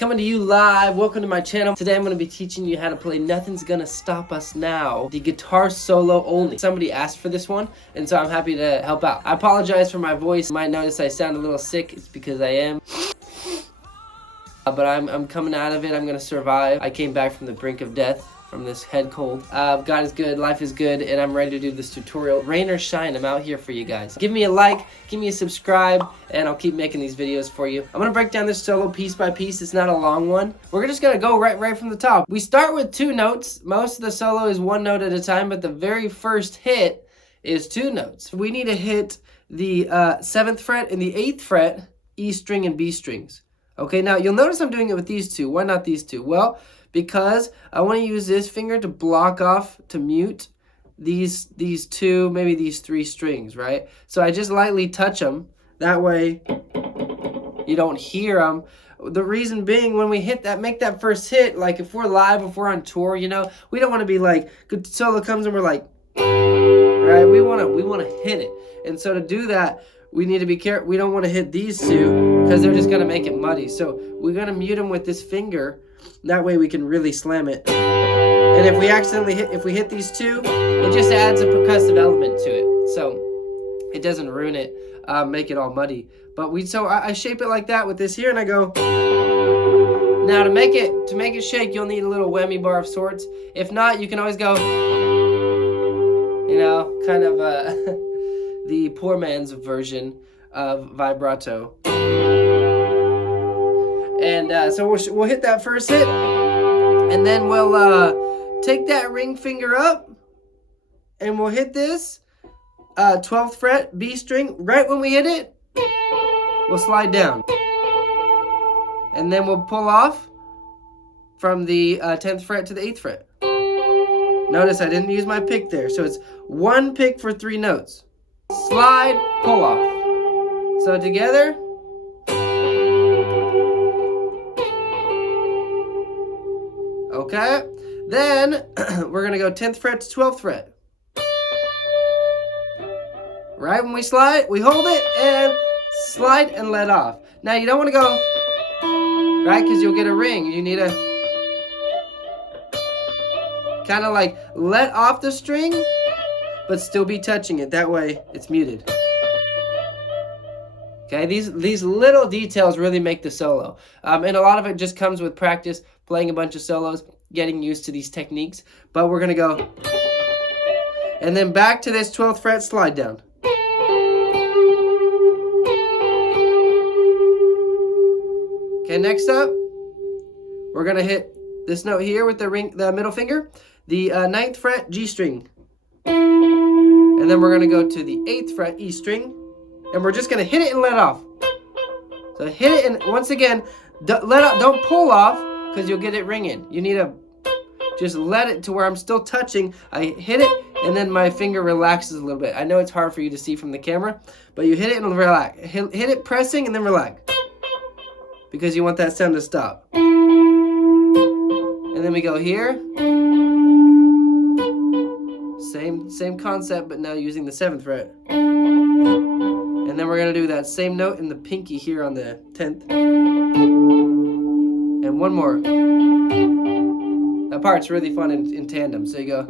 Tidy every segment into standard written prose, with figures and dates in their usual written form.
Coming to you live. Welcome to my channel. Today I'm going to be teaching you how to play Nothing's Gonna Stop Us Now, the guitar solo only. Somebody asked for this one, and so I'm happy to help out. I apologize for my voice. You might notice I sound a little sick. It's because I am. But I'm coming out of it. I'm going to survive. I came back from the brink of death from this head cold. God is good, life is good, and I'm ready to do this tutorial. Rain or shine, I'm out here for you guys. Give me a like, give me a subscribe, and I'll keep making these videos for you. I'm gonna break down this solo piece by piece. It's not a long one. We're just gonna go right from the top. We start with 2 notes. Most of the solo is 1 note at a time, but the very first hit is 2 notes. We need to hit the 7th fret and the 8th fret, E string and B strings. Okay, now you'll notice I'm doing it with these 2. Why not these 2? Well, because I want to use this finger to block off, to mute these 2, maybe these 3 strings, right? So I just lightly touch them. That way you don't hear them. The reason being, when we hit that, make that first hit, like if we're live, if we're on tour, you know, we don't want to be like, good solo comes and we're like, right? We want to hit it. And so to do that, we need to be careful. We don't want to hit these 2 because they're just going to make it muddy. So we're going to mute them with this finger. That way we can really slam it. And if we accidentally hit these 2, it just adds a percussive element to it. So it doesn't ruin it, make it all muddy. But I shape it like that with this here, and I go. Now to make it shake, you'll need a little whammy bar of sorts. If not, you can always go, you know, kind of the poor man's version of vibrato. And so we'll hit that first hit, and then we'll take that ring finger up, and we'll hit this 12th fret B string. Right when we hit it, we'll slide down, and then we'll pull off from the 10th fret to the 8th fret. Notice I didn't use my pick there, so it's 1 pick for 3 notes. Slide, pull off. So together. Okay, then we're going to go 10th fret to 12th fret. Right when we slide, we hold it and slide and let off. Now you don't want to go, right, because you'll get a ring. You need to kind of like let off the string, but still be touching it. That way it's muted. Okay, these little details really make the solo. And a lot of it just comes with practice, playing a bunch of solos, getting used to these techniques. But we're going to go. And then back to this 12th fret slide down. Okay, next up, we're going to hit this note here with the middle finger, the 9th fret G string. And then we're going to go to the 8th fret E string. And we're just going to hit it and let off. So hit it, and once again, don't pull off because you'll get it ringing. You need to just let it to where I'm still touching. I hit it, and then my finger relaxes a little bit. I know it's hard for you to see from the camera, but you hit it and relax. Hit it pressing and then relax. Because you want that sound to stop. And then we go here. Same concept, but now using the 7th fret. And then we're going to do that same note in the pinky here on the 10th. And one more. That part's really fun in tandem. So you go.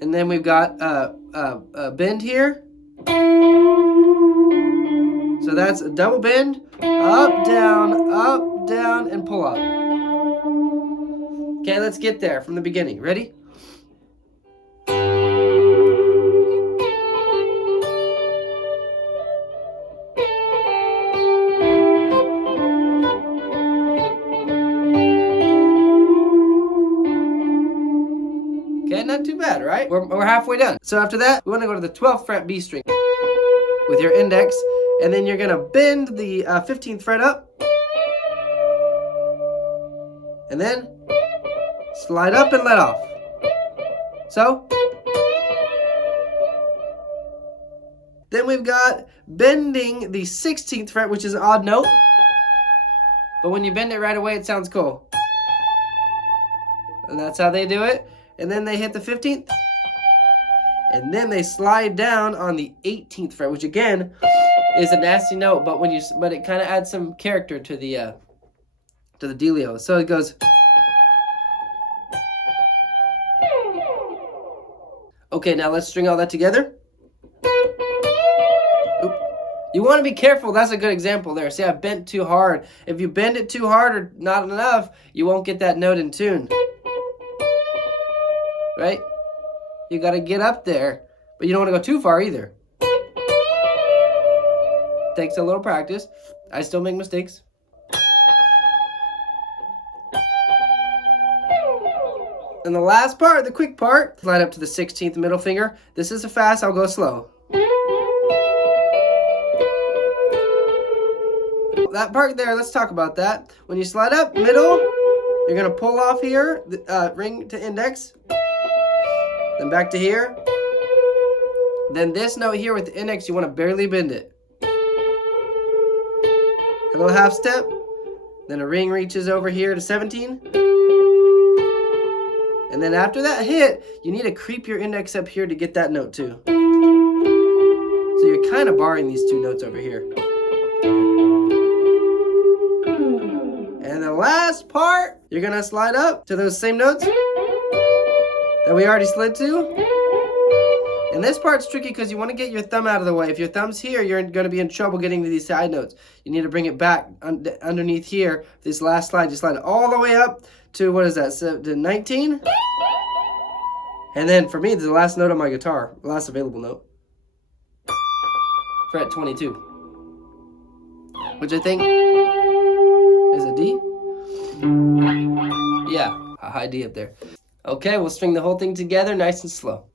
And then we've got a bend here. So that's a double bend. Up, down, and pull up. Okay, let's get there from the beginning. Ready? Okay, not too bad, right? We're halfway done. So after that, we want to go to the 12th fret B string with your index, and then you're going to bend the 15th fret up, and then slide up and let off. So, then we've got bending the 16th fret, which is an odd note, but when you bend it right away, it sounds cool. And that's how they do it. And then they hit the 15th, and then they slide down on the 18th fret, which again is a nasty note, but it kind of adds some character to the dealio. So it goes. Okay, now let's string all that together. Oop. You want to be careful. That's a good example there. See, I bent too hard. If you bend it too hard or not enough, you won't get that note in tune. Right? You got to get up there, but you don't want to go too far either. Takes a little practice. I still make mistakes. And the last part, the quick part, slide up to the 16th middle finger. This is a fast, I'll go slow. That part there, let's talk about that. When you slide up, middle, you're gonna pull off here, ring to index, then back to here. Then this note here with the index, you wanna barely bend it. A little half step, then a ring reaches over here to 17. And then after that hit, you need to creep your index up here to get that note too. So you're kind of barring these two notes over here. And the last part, you're gonna slide up to those same notes that we already slid to. And this part's tricky because you want to get your thumb out of the way. If your thumb's here, you're going to be in trouble getting to these side notes. You need to bring it back underneath here. This last slide, you slide it all the way up to, what is that, so to 19? And then for me, the last note on my guitar, the last available note, fret 22, which I think is a D. Yeah, a high D up there. Okay, we'll string the whole thing together nice and slow.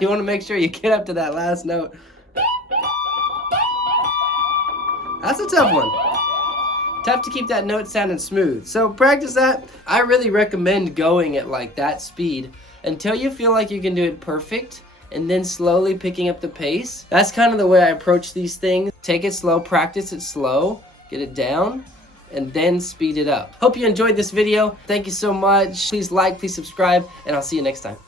You want to make sure you get up to that last note. That's a tough one. Tough to keep that note sounding smooth. So practice that. I really recommend going at like that speed until you feel like you can do it perfect, and then slowly picking up the pace. That's kind of the way I approach these things. Take it slow, practice it slow, get it down, and then speed it up. Hope you enjoyed this video. Thank you so much. Please like, please subscribe, and I'll see you next time.